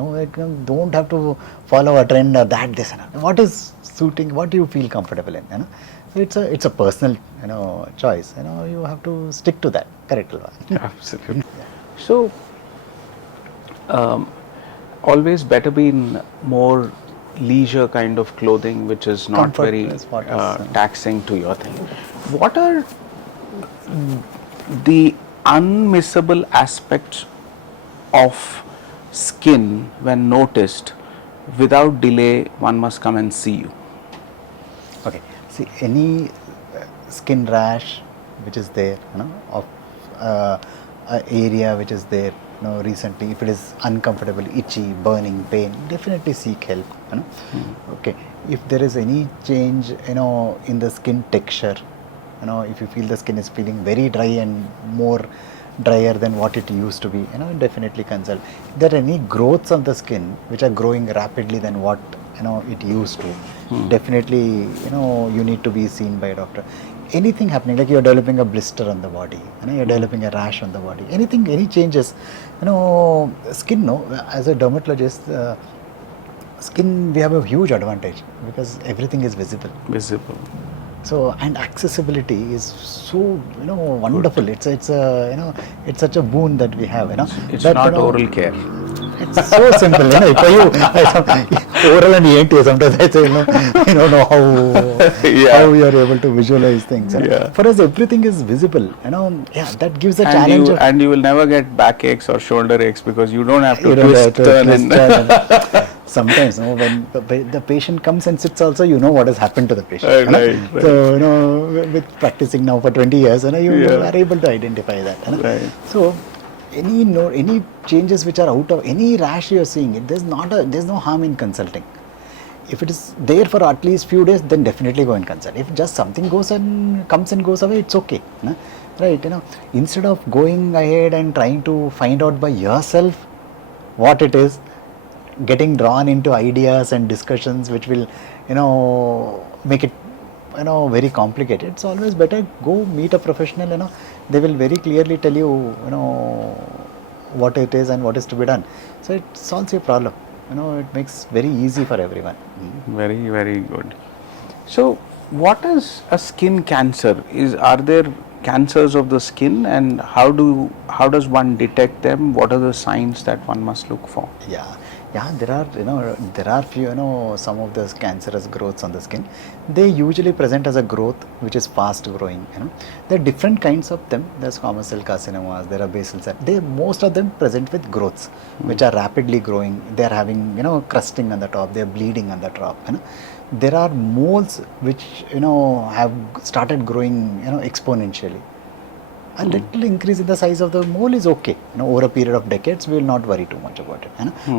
Don't have to follow a trend or this and that. What is suiting? What do you feel comfortable in? It's a personal choice. You have to stick to that. Correct? Absolutely. So always better be in more leisure kind of clothing, which is not Comfort very is what taxing to your thing. What are the unmissable aspects of skin when noticed? Without delay, one must come and see you. Okay. See, any skin rash which is there, of a area which is there, recently, if it is uncomfortable, itchy, burning, pain, definitely seek help. Okay. If there is any change, in the skin texture, if you feel the skin is feeling very dry and more drier than what it used to be, definitely consult. If there are any growths of the skin which are growing rapidly than what it used to, definitely you need to be seen by a doctor. anything happening, like you're developing a blister on the body, you're developing a rash on the body, anything, any changes, skin, no, as a dermatologist, skin, we have a huge advantage because everything is visible. So, and accessibility is so, wonderful. It's a, it's such a boon that we have, It's that, not oral care. It's so simple, For you, oral and ENT, sometimes I say, you don't know how we are able to visualize things. For us, everything is visible, that gives a challenge. And you will never get backaches or shoulder aches because you don't have to twist, turn. Sometimes, when the patient comes and sits also, you know what has happened to the patient. Right. So, with practicing now for 20 years, you are able to identify that. Right. So, any changes which are out of any rash you are seeing, there's no harm in consulting. If it is there for at least few days, then definitely go and consult. If just something comes and goes away, it's okay. Right? Instead of going ahead and trying to find out by yourself what it is, getting drawn into ideas and discussions which will, make it, very complicated. It's always better go meet a professional. They will very clearly tell you, what it is and what is to be done. So it solves your problem. It makes very easy for everyone. Very, very good. So, what is a skin cancer? Are there cancers of the skin, and how does one detect them? What are the signs that one must look for? Yeah, there are few, some of the cancerous growths on the skin. They usually present as a growth which is fast growing. There are different kinds of them. There's squamous cell carcinomas, there are basal cell. Most of them present with growths which are rapidly growing. They are having, crusting on the top. They are bleeding on the top. There are moles which, have started growing, exponentially. A little increase in the size of the mole is okay. Over a period of decades, we will not worry too much about it.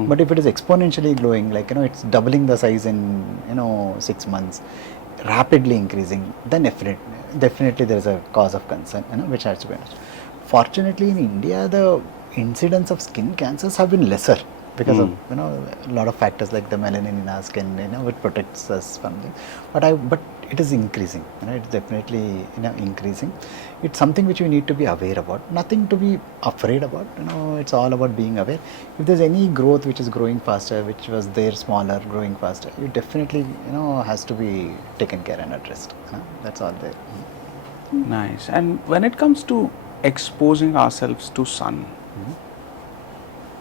But if it is exponentially growing, like, it's doubling the size in, 6 months, rapidly increasing, then definitely there is a cause of concern, which has to be understood. Fortunately, in India, the incidence of skin cancers have been lesser because of, a lot of factors like the melanin in our skin, which protects us from them. But it is increasing. It's definitely, increasing. It's something which we need to be aware about. Nothing to be afraid about. It's all about being aware. If there's any growth which is growing faster, which was there smaller, growing faster, it definitely, has to be taken care and addressed. That's all there. Nice. And when it comes to exposing ourselves to sun,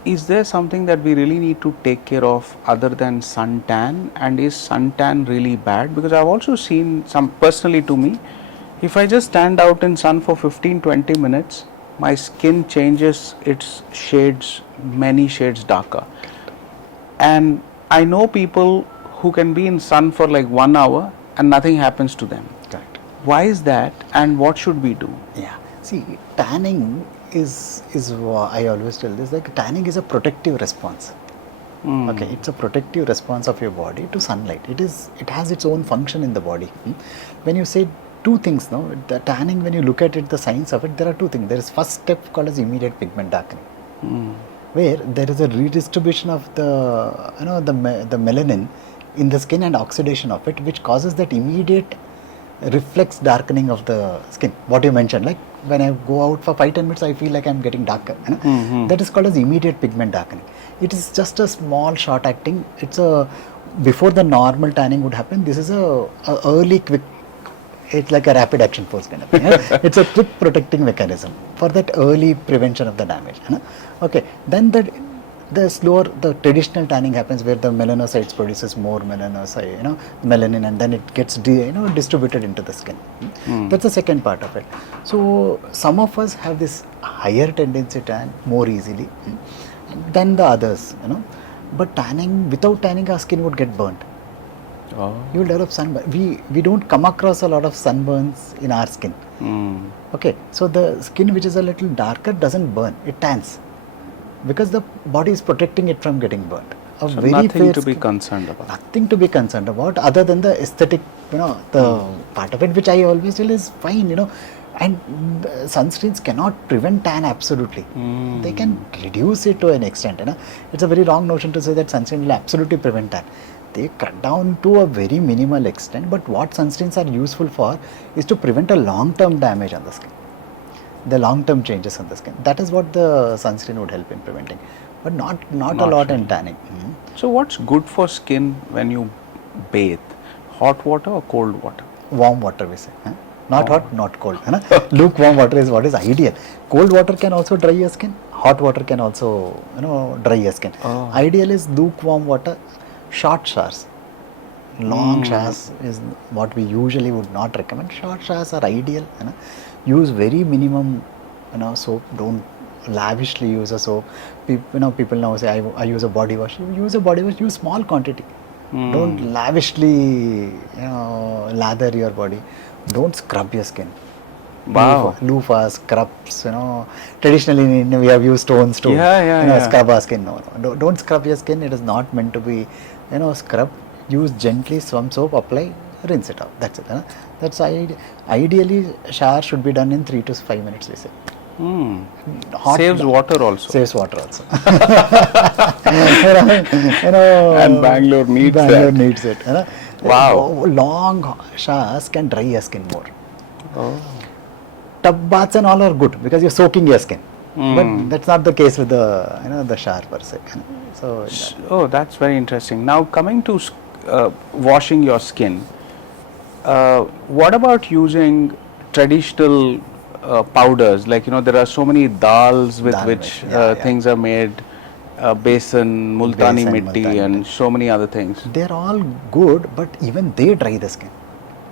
is there something that we really need to take care of other than suntan? And is suntan really bad? Because I've also seen personally to me, if I just stand out in sun for 15-20 minutes, my skin changes its shades, many shades darker. And I know people who can be in sun for like 1 hour and nothing happens to them. Correct. Why is that, and what should we do? Yeah. See, tanning is I always tell this, like tanning is a protective response. Okay, it's a protective response of your body to sunlight. It has its own function in the body. When you say two things, the tanning, when you look at it, the science of it, there are two things. There is first step called as immediate pigment darkening, where there is a redistribution of the the melanin in the skin and oxidation of it, which causes that immediate reflex darkening of the skin. What you mentioned, like when I go out for 5-10 minutes, I feel like I'm getting darker. That is called as immediate pigment darkening. It is just a small short acting. Before the normal tanning would happen, this is a early quick. It's like a rapid action force kind of thing. It's a quick protecting mechanism for that early prevention of the damage. Okay, then the slower, the traditional tanning happens where the melanocytes produces more melanin, and then it gets distributed into the skin. That's the second part of it. So some of us have this higher tendency to tan more easily than the others, but without tanning, our skin would get burnt. You will develop sunburn. We don't come across a lot of sunburns in our skin. Okay, so the skin which is a little darker doesn't burn, it tans, because the body is protecting it from getting burnt. So nothing to be concerned about. Nothing to be concerned about other than the aesthetic, the part of it, which I always tell is fine, and sunscreens cannot prevent tan absolutely. They can reduce it to an extent. It's a very wrong notion to say that sunscreen will absolutely prevent tan. they cut down to a very minimal extent, but what sunscreens are useful for is to prevent a long-term damage on the skin, the long-term changes on the skin. That is what the sunscreen would help in preventing, but not a Not lot in really. tanning. So what's good for skin when you bathe? Hot water or cold water? Warm water we say, not Warm. hot, not cold. है ना? Lukewarm water is what is ideal. Cold water can also dry your skin. Hot water can also dry your skin. Oh. Ideal is lukewarm water, short showers. Long showers is what we usually would not recommend. Short showers are ideal. Use very minimum soap. Don't lavishly use a soap. People now say I use a body wash. You use a body wash. Use small quantity. Don't lavishly lather your body. Don't scrub your skin. Wow. Loofahs, scrubs. Traditionally in India we have used stones to Yeah. scrub our skin. No, don't scrub your skin. It is not meant to be scrub. Use gently some soap, apply, rinse it out. That's it. That's ideally shower should be done in 3 to 5 minutes. We say. Hot Saves water also. Saves water also. And Bangalore needs Bangalore that. needs it. Wow. Long showers can dry your skin more. Oh. Tub baths and all are good because you're soaking your skin. But that's not the case with the shower per se. So Oh, that's very interesting. Now coming to washing your skin, what about using traditional powders? Like there are so many dals with Dal which with, yeah. things are made, besan, multani Besan, mitti, multani and mitti. so many other things. they're all good, but even they dry the skin.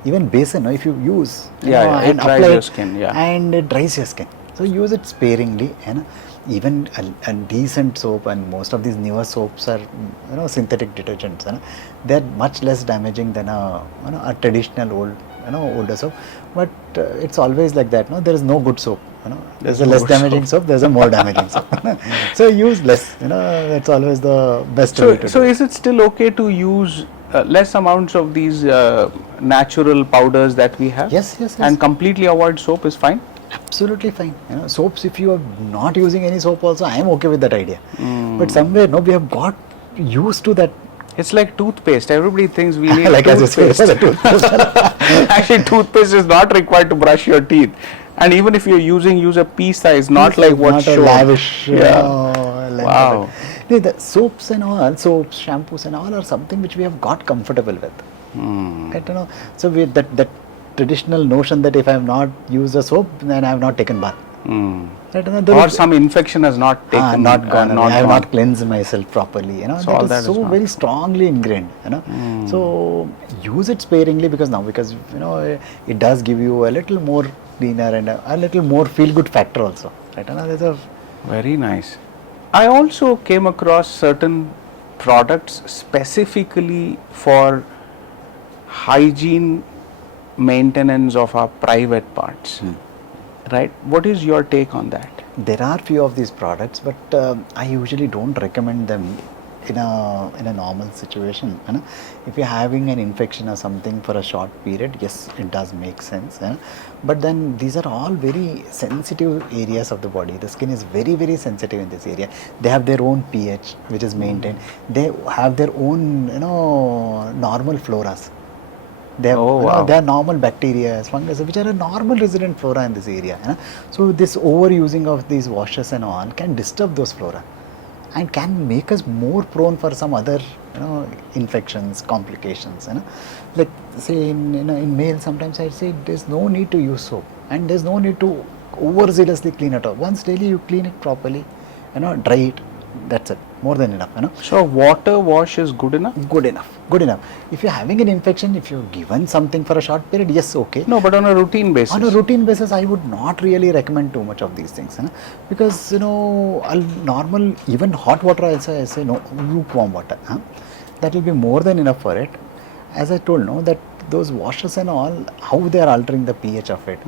Even besan, if you use It and dries apply your it, skin. Yeah. and it dries your skin. So use it sparingly. Even a decent soap, and most of these newer soaps are synthetic detergents. They're much less damaging than a traditional older soap. But it's always like that. There is no good soap. There's a no less good damaging soap. There's a more damaging soap. So use less. That's always the best way to So do it. is it still okay to use less amounts of these natural powders that we have? Yes. And completely avoid soap is fine? Absolutely fine. Soaps, if you are not using any soap also, I am okay with that idea. But somewhere, we have got used to that. It's like toothpaste. Everybody thinks we need Like as you say, toothpaste. the toothpaste. Actually, toothpaste is not required to brush your teeth. And even if you're use a pea size, not like what's not a shown. lavish Wow. length of it. No, the soaps and all, soaps, shampoos and all are something which we have got comfortable with. Right, so that traditional notion that if I have not used a soap, then I have not taken bath. Right, Or some infection has not taken, not gone away. I have gone. not cleansed myself properly. So all that that is is so not. very strongly ingrained. So use it sparingly because it does give you a little more cleaner and a little more feel good factor also. Right? There's a Very nice. I also came across certain products specifically for hygiene maintenance of our private parts. Right? What is your take on that? There are few of these products, but I usually don't recommend them in a normal situation. If you're having an infection or something for a short period, yes, it does make sense. But then these are all very sensitive areas of the body. The skin is very, very sensitive in this area. They have their own pH, which is maintained. They have their own, normal floras. They have, they are normal bacteria, fungus, which are a normal resident flora in this area. So this overusing of these washes and all can disturb those flora, and can make us more prone for some other infections, complications. Like say in male, sometimes I say there's no need to use soap, and there's no need to overzealously clean it up. Once daily you clean it properly, dry it. That's it. More than enough. So water wash is good enough? Good enough. If you're having an infection, if you're given something for a short period, yes, okay. No, but on a routine basis. On a routine basis, I would not really recommend too much of these things. Because, normal, even hot water, I say no, lukewarm water. That will be more than enough for it. As I told, that those washes and all, how they are altering the pH of it,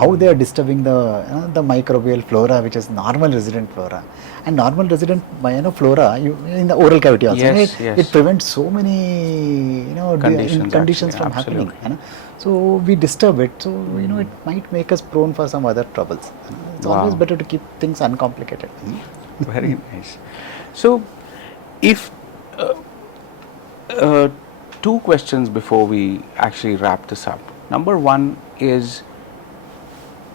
how they are disturbing the microbial flora, which is normal resident flora. And normal resident flora, in the oral cavity also, Yes, it prevents so many conditions from happening. So we disturb it, so it might make us prone for some other troubles. It's always better to keep things uncomplicated. Very nice. So if Uh, Two questions before we actually wrap this up. Number one is,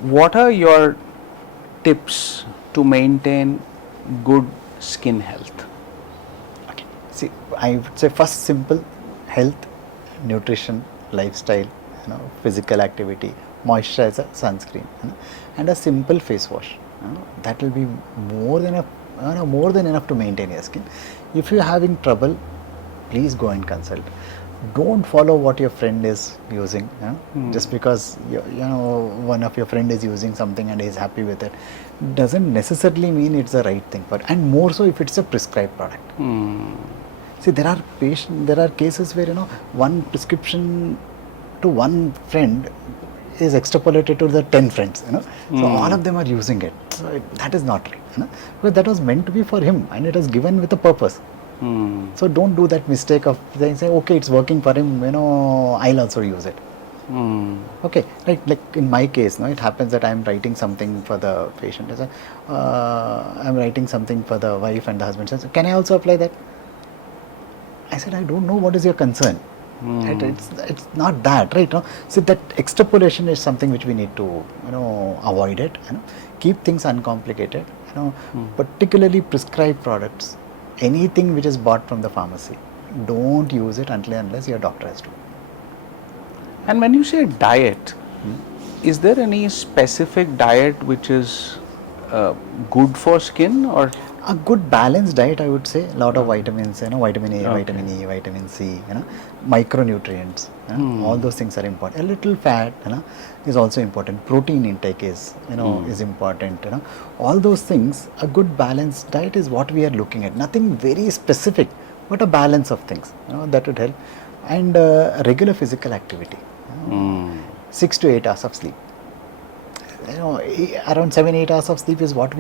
what are your tips to maintain good skin health? Okay. See, I would say first simple: health, nutrition, lifestyle, physical activity, moisturizer, sunscreen, and a simple face wash. That will be more than enough, more than enough to maintain your skin. If you're having trouble, please go and consult. Don't follow what your friend is using. Just because one of your friend is using something and is happy with it, doesn't necessarily mean it's the right thing for. And more so if it's a prescribed product. See, there are cases where one prescription to one friend is extrapolated to the 10 friends. So all of them are using it. So that is not right. Because that was meant to be for him and it was given with a purpose. So don't do that mistake of saying, okay, it's working for him, I'll also use it. Okay, right, like in my case, it happens that I'm writing something for the patient. I'm writing something for the wife, and the husband says, can I also apply that? I said, I don't know what is your concern. Right? It's not that, right? So that extrapolation is something which we need to avoid it. Keep things uncomplicated. Particularly prescribed products. Anything which is bought from the pharmacy, don't use it unless your doctor has to. And when you say diet, is there any specific diet which is good for skin, or? A good balanced diet, I would say. A lot of vitamins, vitamin A, vitamin E, vitamin C, micronutrients, all those things are important. A little fat, is also important. Protein intake is, is important. All those things. A good balanced diet is what we are looking at. Nothing very specific, but a balance of things. That would help. And regular physical activity. 6 to 8 hours of sleep. Around 7-8 hours of sleep is what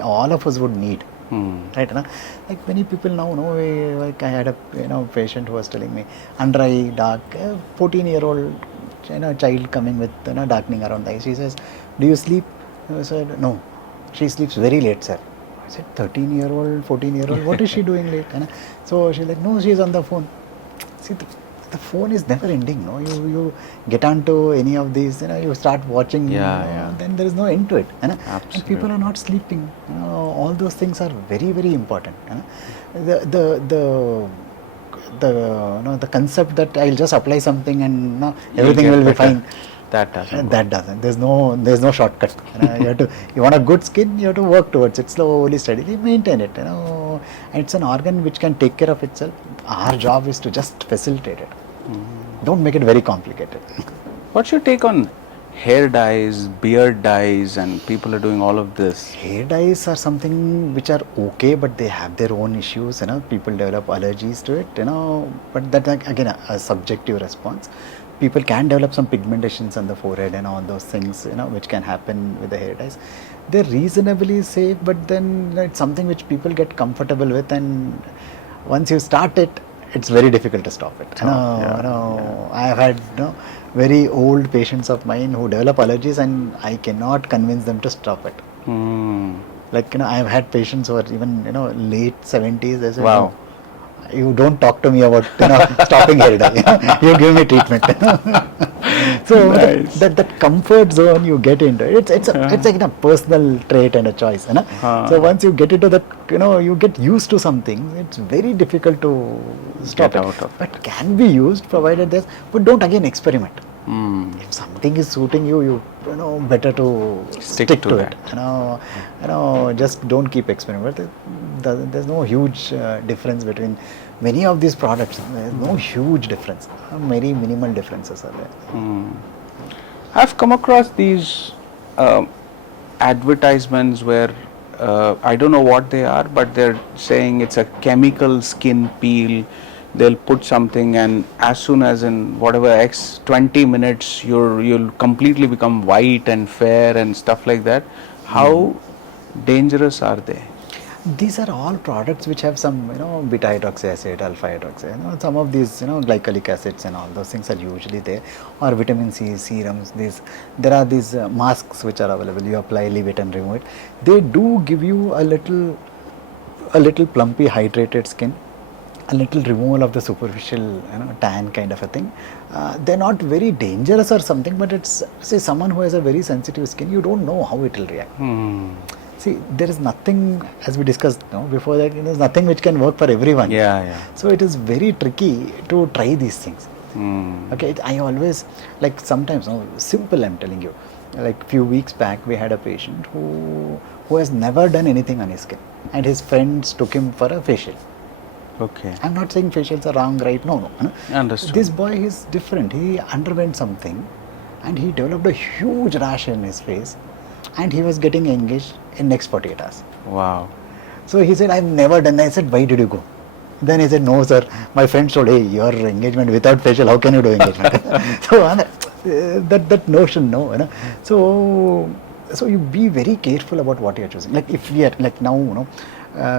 all of us would need. Right? Like many people now, like I had a patient who was telling me, under eye dark, 14-year-old child coming with darkening around the eyes. She says, do you sleep? I said, no. She sleeps very late, sir. I said, 13-year-old, 14-year-old, what is she doing late? So she's like, no, she's on the phone. See, the phone is never ending. You get onto any of these, you start watching, then there is no end to it. And people are not sleeping. All those things are very, very important. The concept that I'll just apply something and everything will be fine. That doesn't. That doesn't. There's no shortcut. You want a good skin, you have to work towards it slowly, steadily, maintain it. And it's an organ which can take care of itself. Our job is to just facilitate it. Don't make it very complicated. What's your take on hair dyes, beard dyes, and people are doing all of this? Hair dyes are something which are okay, but they have their own issues. People develop allergies to it. But that again a subjective response. People can develop some pigmentations on the forehead and all those things, which can happen with the hair dyes. They're reasonably safe, but then it's something which people get comfortable with, and once you start it, it's very difficult to stop it. I have had very old patients of mine who develop allergies, and I cannot convince them to stop it. Like I have had patients who are even late 70s. They say, wow. You don't talk to me about stopping hair dye. You give me treatment. So nice. that comfort zone you get into, it's like a personal trait and a choice. So once you get into that, you get used to something. It's very difficult to stop it. But can be used provided this. But don't again experiment. If something is suiting you, better to stick to it. Just don't keep experimenting. There's no huge difference between many of these products. There's no huge difference. Very minimal differences are there. I've come across these advertisements where I don't know what they are, but they're saying it's a chemical skin peel. They'll put something, and as soon as in whatever X 20 minutes you'll completely become white and fair and stuff like that. How dangerous are they? These are all products which have some beta hydroxy acid, alpha hydroxy, some of these glycolic acids and all those things are usually there, or vitamin C serums. There are these masks which are available. You apply, leave it and remove it. They do give you a little plumpy hydrated skin. a little removal of the superficial, tan kind of a thing. They're not very dangerous or something, but it's, say, someone who has a very sensitive skin, you don't know how it will react. See, there is nothing, as we discussed before that, there's nothing which can work for everyone. Yeah. So it is very tricky to try these things. Okay, I always, like, sometimes, simple, I'm telling you, like few weeks back we had a patient who has never done anything on his skin, and his friends took him for a facial. Okay. I'm not saying facials are wrong, right? No. Understood. This boy is different. He underwent something and he developed a huge rash in his face, and he was getting engaged in next 48 hours. Wow. So he said, I've never done that. I said, why did you go? Then he said, no sir, my friend told, hey, your engagement without facial, how can you do engagement? So that notion, So you be very careful about what you're choosing. Like if we are, like now,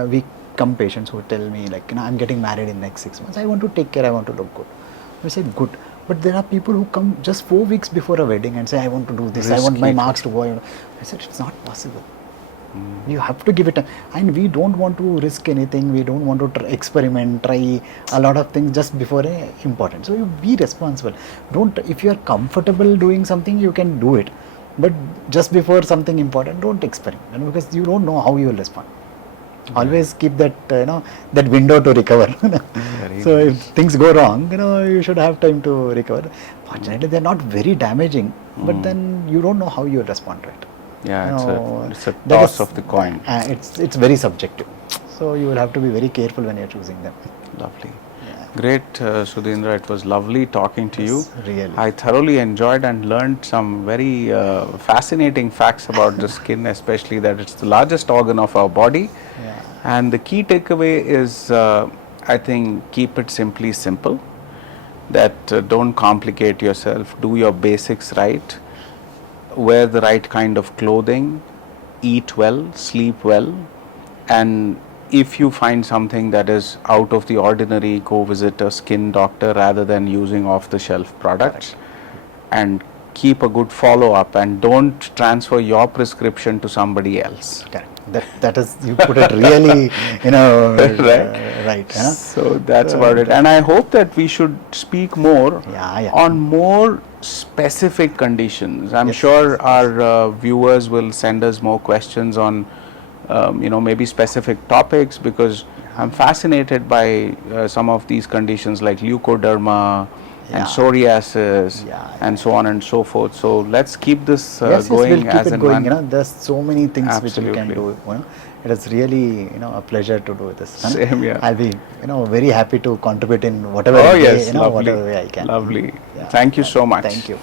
we come patients who tell me, like, I'm getting married in next 6 months. I want to take care, I want to look good. I said, good. But there are people who come just 4 weeks before a wedding and say, I want to do this, I want my marks to go. I said, it's not possible. You have to give it time. And we don't want to risk anything. We don't want to experiment, try a lot of things just before important. So you be responsible. If you are comfortable doing something, you can do it. But just before something important, don't experiment, because you don't know how you will respond. Always keep that that window to recover. So if things go wrong, you should have time to recover. Fortunately, they're not very damaging, but then you don't know how you will respond to it. Yeah, it's a toss of the coin. It's very subjective. So you will have to be very careful when you're choosing them. Lovely. Yeah. Great, Sudheendra. It was lovely talking to you. Really. I thoroughly enjoyed and learned some very fascinating facts about the skin, especially that it's the largest organ of our body. Yeah. And the key takeaway is, I think, keep it simply simple. That don't complicate yourself. Do your basics right. Wear the right kind of clothing. Eat well. Sleep well. And if you find something that is out of the ordinary, go visit a skin doctor rather than using off-the-shelf products. Correct. And keep a good follow-up, and don't transfer your prescription to somebody else. Correct. That is, you put it really, right. So that's about it. And I hope that we should speak more on more specific conditions. I'm sure our viewers will send us more questions on maybe specific topics, because I'm fascinated by some of these conditions like leukoderma and psoriasis and so on and so forth. So let's keep this going. We'll keep as it and going. when. There's so many things Absolutely. which we can do. It is really a pleasure to do this. Same here. I'll be very happy to contribute in whatever lovely. whatever way I can. Lovely. Thank you so much. Thank you.